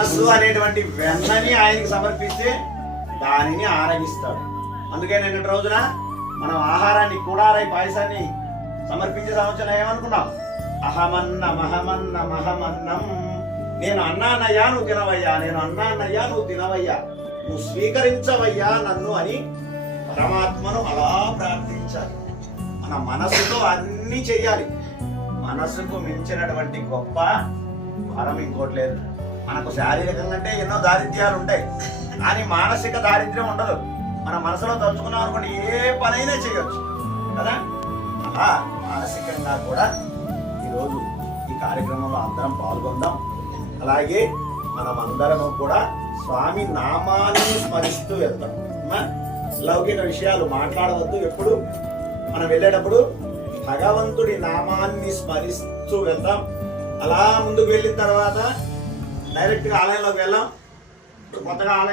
మనస్సు అనేటువంటి వెన్నని ఆయనకి సమర్పిస్తే దానిని ఆరగిస్తాడు. అందుకే నిన్నటి రోజున మనం ఆహారాన్ని కూడారై పాయసాన్ని సమర్పించే సంవత్సరం ఏమనుకున్నాం? అహమన్న మహమన్న మహమన్నం. నేను అన్నానయ్యా నువ్వు తినవయ్యా. నేను అన్నానయ్యా నువ్వు తినవయ్యా. నువ్వు స్వీకరించవయ్యా నన్ను అని పరమాత్మను అలా ప్రార్థించాలి. మన మనసుతో అన్ని చెయ్యాలి. మనసుకు మించినటువంటి గొప్ప వరం ఇంకోటి లేదు. మనకు శారీరకంగా అంటే ఎన్నో దారిద్ర్యాలు ఉంటాయి కానీ మానసిక దారిద్ర్యం ఉండదు. మన మనసులో తలుచుకున్నాం అనుకోండి ఏ పనైనా చేయొచ్చు. కదా? అలా మానసికంగా కూడా ఈరోజు ఈ కార్యక్రమంలో అందరం పాల్గొందాం. అలాగే మనం అందరము కూడా స్వామి నామాన్ని స్మరిస్తూ వెళ్తాం. లౌకిక విషయాలు మాట్లాడవద్దు ఎప్పుడు. మనం వెళ్ళేటప్పుడు భగవంతుడి నామాన్ని స్మరిస్తూ వెళ్తాం. అలా ముందుకు వెళ్ళిన తర్వాత డైరెక్ట్గా ఆలయంలోకి వెళ్ళాం. కొత్తగా ఆలయం